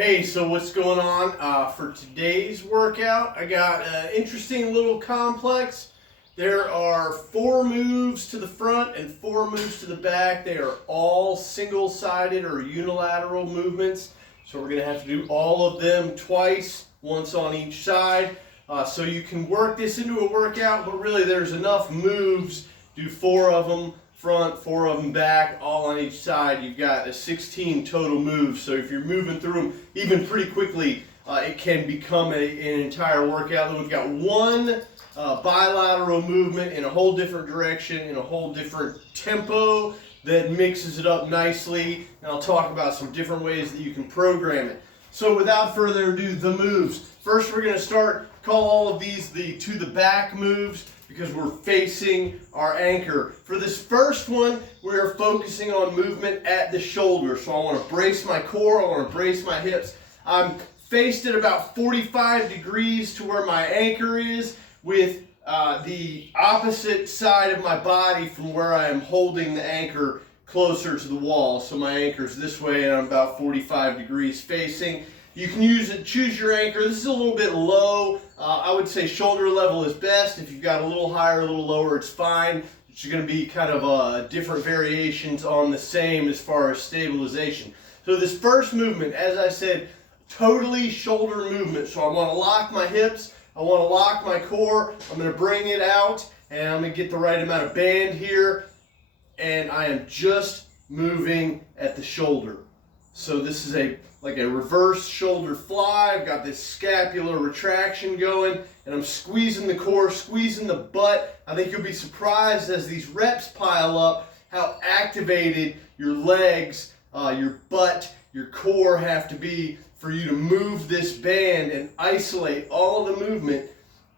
Hey, so what's going on? For today's workout, I got an interesting little complex. There are 4 moves to the front and 4 moves to the back. They are all single-sided or unilateral movements. So we're going to have to do all of them twice, once on each side. So you can work this into a workout, but really there's enough moves. Do 4 of them front, 4 of them back, all on each side. You've got a 16 total moves. So if you're moving through them even pretty quickly, it can become an entire workout. Then we've got 1 bilateral movement in a whole different direction, in a whole different tempo that mixes it up nicely. And I'll talk about some different ways that you can program it. So without further ado, the moves. First, we're going to call all of these the to the back moves, because we're facing our anchor. For this first one, we're focusing on movement at the shoulder. So I want to brace my core, I want to brace my hips. I'm faced at about 45 degrees to where my anchor is, with the opposite side of my body from where I am holding the anchor closer to the wall. So my anchor's this way and I'm about 45 degrees facing. You can choose your anchor. This is a little bit low. I would say shoulder level is best. If you've got a little higher, a little lower, it's fine. It's going to be kind of different variations on the same as far as stabilization. So this first movement, as I said, totally shoulder movement. So I want to lock my hips. I want to lock my core. I'm going to bring it out and I'm going to get the right amount of band here. And I am just moving at the shoulder. So this is like a reverse shoulder fly. I've got this scapular retraction going, and I'm squeezing the core, squeezing the butt. I think you'll be surprised as these reps pile up how activated your legs, your butt, your core have to be for you to move this band and isolate all of the movement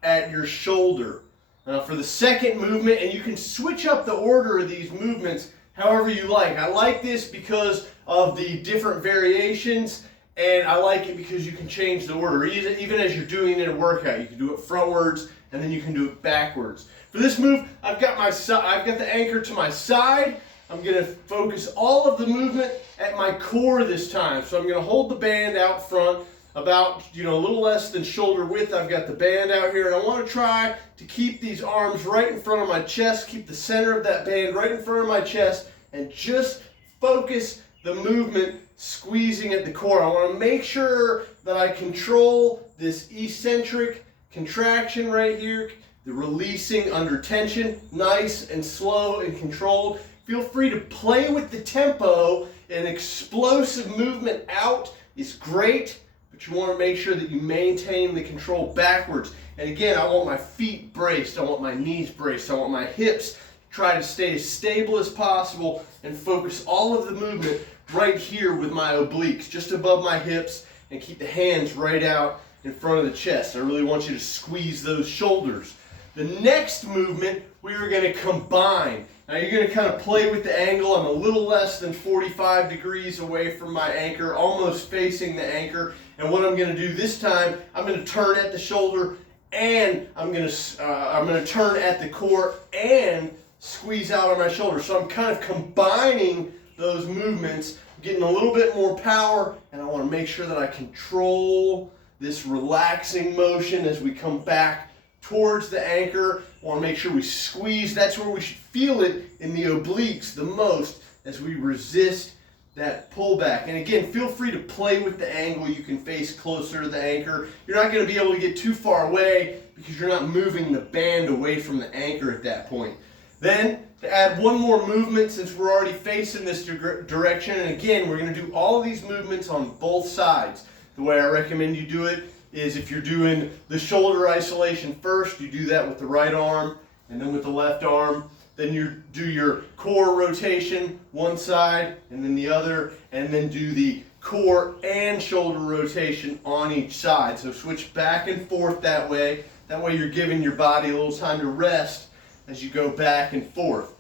at your shoulder. Now for the second movement, and you can switch up the order of these movements however you like. I like this because of the different variations, and I like it because you can change the order. Even as you're doing it in a workout, you can do it frontwards and then you can do it backwards. For this move, I've got the anchor to my side. I'm going to focus all of the movement at my core this time. So I'm going to hold the band out front, about a little less than shoulder width. I've got the band out here, and I want to try to keep these arms right in front of my chest, keep the center of that band right in front of my chest, and just focus the movement squeezing at the core. I want to make sure that I control this eccentric contraction right here, the releasing under tension, nice and slow and controlled. Feel free to play with the tempo. An explosive movement out is great, but you want to make sure that you maintain the control backwards. And again, I want my feet braced, I want my knees braced, I want my hips try to stay as stable as possible and focus all of the movement right here with my obliques, just above my hips, and keep the hands right out in front of the chest. I really want you to squeeze those shoulders. The next movement, we are going to combine. Now you're going to kind of play with the angle. I'm a little less than 45 degrees away from my anchor, almost facing the anchor. And what I'm going to do this time, I'm going to turn at the shoulder, and I'm going to turn at the core and squeeze out on my shoulder. So I'm kind of combining those movements, getting a little bit more power, and I want to make sure that I control this relaxing motion as we come back towards the anchor. I want to make sure we squeeze. That's where we should feel it in the obliques the most, as we resist that pullback. And again, feel free to play with the angle. You can face closer to the anchor. You're not going to be able to get too far away because you're not moving the band away from the anchor at that point. Then, to add one more movement, since we're already facing this direction, and again, we're going to do all of these movements on both sides. The way I recommend you do it is, if you're doing the shoulder isolation first, you do that with the right arm and then with the left arm. Then you do your core rotation, one side and then the other, and then do the core and shoulder rotation on each side. So switch back and forth that way. That way you're giving your body a little time to rest as you go back and forth.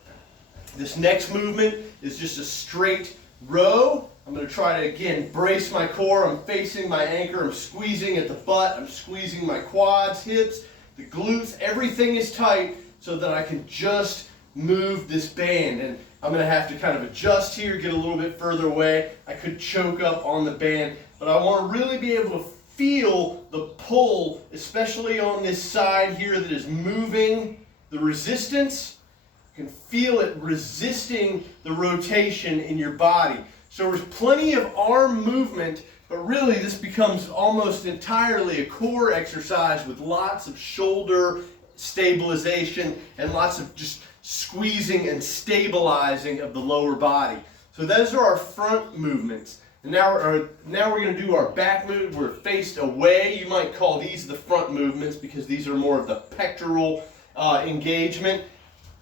This next movement is just a straight row. I'm going to try to, again, brace my core. I'm facing my anchor. I'm squeezing at the butt. I'm squeezing my quads, hips, the glutes. Everything is tight so that I can just move this band. And I'm going to have to kind of adjust here, get a little bit further away. I could choke up on the band, but I want to really be able to feel the pull, especially on this side here that is moving the resistance. You can feel it resisting the rotation in your body. So there's plenty of arm movement, but really this becomes almost entirely a core exercise with lots of shoulder stabilization and lots of just squeezing and stabilizing of the lower body. So those are our front movements. And now we're going to do our back move. We're faced away. You might call these the front movements because these are more of the pectoral engagement.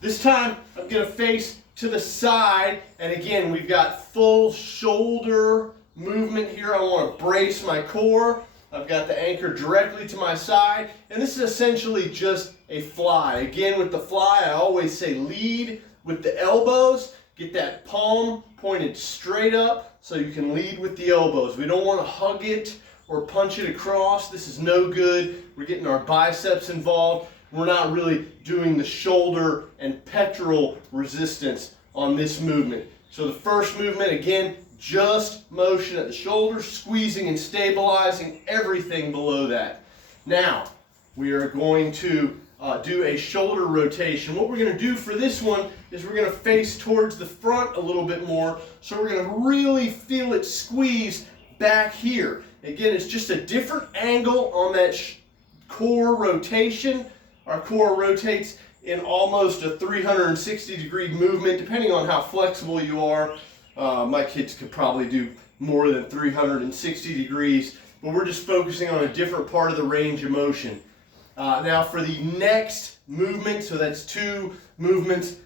This time I'm going to face to the side, and again we've got full shoulder movement here. I want to brace my core. I've got the anchor directly to my side, and this is essentially just a fly. Again, with the fly, I always say lead with the elbows. Get that palm pointed straight up so you can lead with the elbows. We don't want to hug it or punch it across. This is no good. We're getting our biceps involved. We're not really doing the shoulder and pectoral resistance on this movement. So the first movement, again, just motion at the shoulder, squeezing and stabilizing everything below that. Now, we are going to do a shoulder rotation. What we're going to do for this one is we're going to face towards the front a little bit more, so we're going to really feel it squeeze back here. Again, it's just a different angle on that core rotation. Our core rotates in almost a 360-degree movement, depending on how flexible you are. My kids could probably do more than 360 degrees, but we're just focusing on a different part of the range of motion. Now for the next movement, so that's two movements,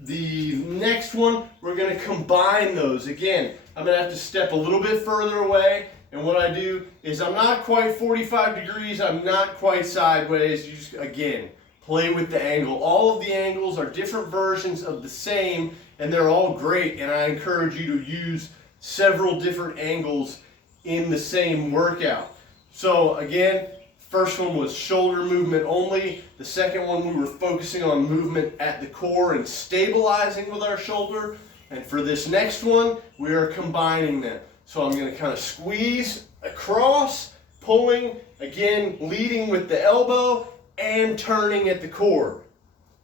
the next one, we're going to combine those. Again, I'm going to have to step a little bit further away, and what I do is I'm not quite 45 degrees, I'm not quite sideways. You just, again, play with the angle. All of the angles are different versions of the same, and they're all great, and I encourage you to use several different angles in the same workout. So again, first one was shoulder movement only. The second one we were focusing on movement at the core and stabilizing with our shoulder. And for this next one, we are combining them. So I'm going to kind of squeeze across, pulling, again, leading with the elbow and turning at the core.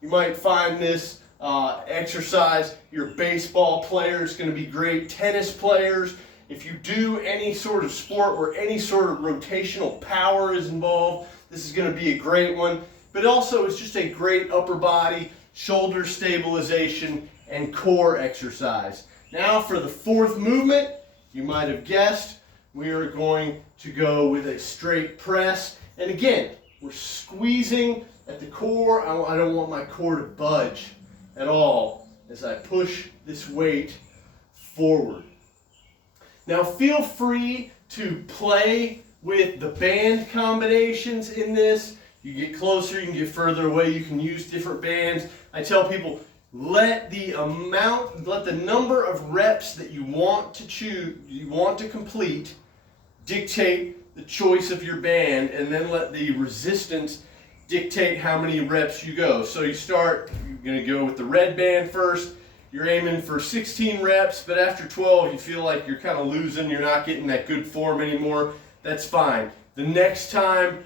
You might find this exercise, your baseball player is going to be great, tennis players. If you do any sort of sport where any sort of rotational power is involved, this is going to be a great one. But also it's just a great upper body, shoulder stabilization, and core exercise. Now for the fourth movement, you might have guessed, we are going to go with a straight press. And again, we're squeezing at the core. I don't want my core to budge at all as I push this weight forward. Now feel free to play with the band combinations in this. You get closer, you can get further away, you can use different bands. I tell people, let the number of reps that you want to complete dictate the choice of your band, and then let the resistance dictate how many reps you go. So you're going to go with the red band first. You're aiming for 16 reps, but after 12 you feel like you're kind of losing, you're not getting that good form anymore. That's fine. The next time,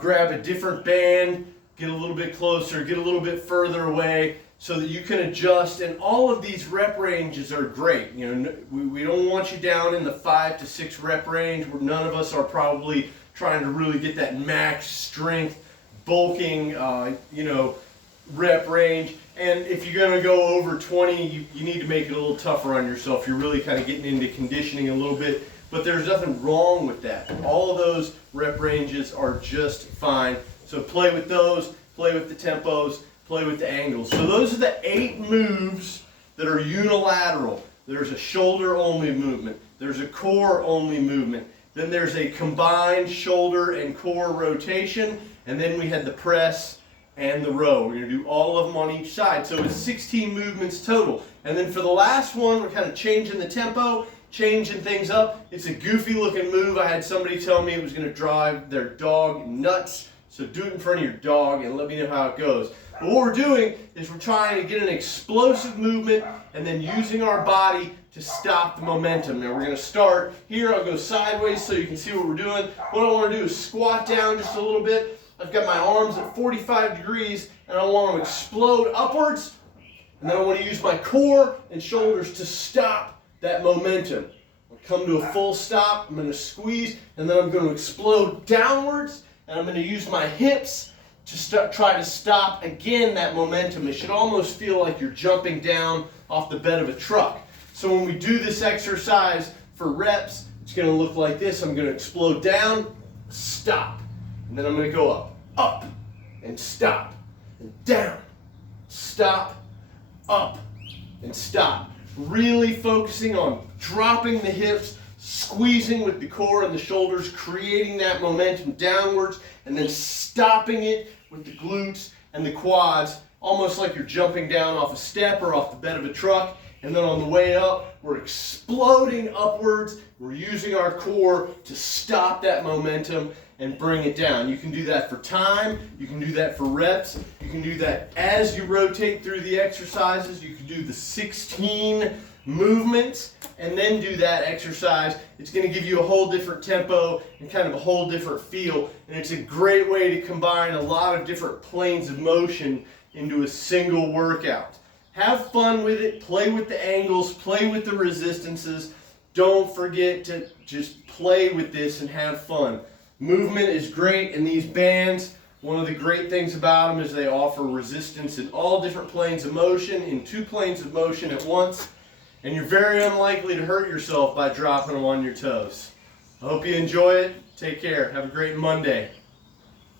grab a different band, get a little bit closer, get a little bit further away so that you can adjust. And all of these rep ranges are great. You know, we don't want you down in the 5 to 6 rep range where none of us are probably trying to really get that max strength, bulking, rep range. And if you're going to go over 20, you need to make it a little tougher on yourself. You're really kind of getting into conditioning a little bit, but there's nothing wrong with that. All of those rep ranges are just fine. So play with those, play with the tempos, play with the angles. So those are the 8 moves that are unilateral. There's a shoulder only movement. There's a core only movement. Then there's a combined shoulder and core rotation. And then we had the press and the row. We're going to do all of them on each side. So it's 16 movements total. And then for the last one, we're kind of changing the tempo, changing things up. It's a goofy looking move. I had somebody tell me it was going to drive their dog nuts. So do it in front of your dog and let me know how it goes. But what we're doing is we're trying to get an explosive movement and then using our body to stop the momentum. Now we're going to start here. I'll go sideways so you can see what we're doing. What I want to do is squat down just a little bit. I've got my arms at 45 degrees and I want to explode upwards. And then I want to use my core and shoulders to stop that momentum. I'll come to a full stop. I'm going to squeeze and then I'm going to explode downwards. And I'm going to use my hips to try to stop again that momentum. It should almost feel like you're jumping down off the bed of a truck. So when we do this exercise for reps, it's going to look like this. I'm going to explode down, stop, and then I'm going to go up, and stop, and down, stop, up, and stop. Really focusing on dropping the hips, squeezing with the core and the shoulders, creating that momentum downwards, and then stopping it with the glutes and the quads, almost like you're jumping down off a step or off the bed of a truck. And then on the way up, we're exploding upwards. We're using our core to stop that momentum and bring it down. You can do that for time. You can do that for reps. You can do that as you rotate through the exercises. You can do the 16 movements and then do that exercise. It's going to give you a whole different tempo and kind of a whole different feel. And it's a great way to combine a lot of different planes of motion into a single workout. Have fun with it, play with the angles, play with the resistances. Don't forget to just play with this and have fun. Movement is great, and these bands, one of the great things about them is they offer resistance in all different planes of motion, in 2 planes of motion at once, and you're very unlikely to hurt yourself by dropping them on your toes. I hope you enjoy it. Take care. Have a great Monday.